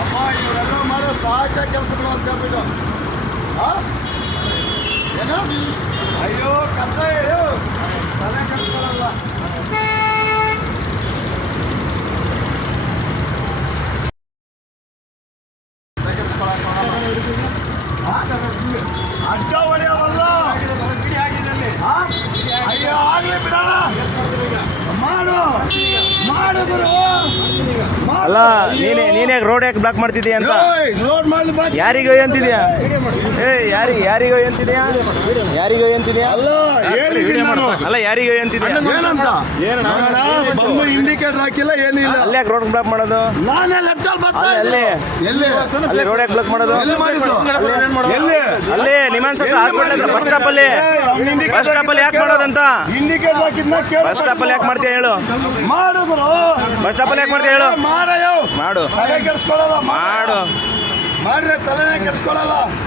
ಅಮ್ಮ ಇವರೆಲ್ಲ ಮಾಡೋ ಸಹಜ ಕೆಲಸಗಳು ಅಂತ ಹೇಳ್ಬಿಟ್ಟು ಏನು ಅಯ್ಯೋ ಕೆಲಸ ಹೇಳು ತಲೆ ಕೆಡಿಸ್ಕೊಳ್ಳಲ್ಲ. ಅಡ್ಡ ಹೊಡೆಯವಲ್ಲ ಅಯ್ಯೋ ಆಗ್ಲಿ ಬಿಡೋಣ ಮಾಡು ಮಾಡು ಗುರು. ಅಲ್ಲ ನೀನೇ ರೋಡ್ ಯಾಕೆ ಬ್ಲಾಕ್ ಮಾಡ್ತಿದ್ಯಾ ಅಂತ ರೋಡ್ ಮಾಡಿ ಯಾರಿಗೋ ಅಂತಿದ್ಯಾ? ಯಾರಿಗೋ ಅಂತಿದ್ಯಾ? ಯಾರಿಗೋ ಅಂತಿದ್ಯಾ? ಅಲ್ಲ ಹೇಳಿದ್ದೀನಿ ನಾನು. ಅಲ್ಲ ಯಾರಿಗೋ ಅಂತಿದ್ಯಾ? ಏನಂತ ಬಂದು ಇಂಡಿಕೇಟರ್ ಹಾಕಿಲ್ಲ ಏನಿಲ್ಲ. ಅಲ್ಲಿ ಯಾಕೆ ರೋಡ್ ಬ್ಲಾಕ್ ಮಾಡೋದು? ನಾನೇ ಲೆಫ್ಟ್ ಅಲ್ಲಿ ಬರ್ತಾ ಅಲ್ಲಿ ಎಲ್ಲಿ ಅಲ್ಲಿ ರೋಡ್ ಯಾಕೆ ಬ್ಲಾಕ್ ಮಾಡೋದು? ಎಲ್ಲಿ ಮಾಡಿದ್ದು ಎಲ್ಲಿ ಅಲ್ಲಿ ನಿಮಾನ್ಸ್ ಹತ್ರ ಹಾಸ್ಪಿಟಲ್ ಹತ್ರ ಬಸ್ ಸ್ಟಾಪ್ ಅಲ್ಲಿ ಯಾಕೆ ಮಾಡೋದಂತ? ಇಂಡಿಕೇಟರ್ ಹಾಕಿದ್ನ ಬಸ್ ಸ್ಟಾಪ್ ಅಲ್ಲಿ ಯಾಕೆ ಮಾಡ್ತೀಯ ಹೇಳು? ಮಾಡು ಗುರು. ಬಸ್ ಸ್ಟಾಪ್ ಅಲ್ಲಿ ಯಾಕೆ ಮಾಡ್ತೀಯ ಹೇಳು? ಮಾಡಯ್ಯೋ ಮಾಡು ತಲೆ ಕೆಡಿಸ್ಕೊಳ್ಳಲ್ಲ ಮಾಡು. ಮಾಡ್ರೆ ತಲೆನೇ ಕೆಡಿಸ್ಕೊಳ್ಳಲ್ಲ.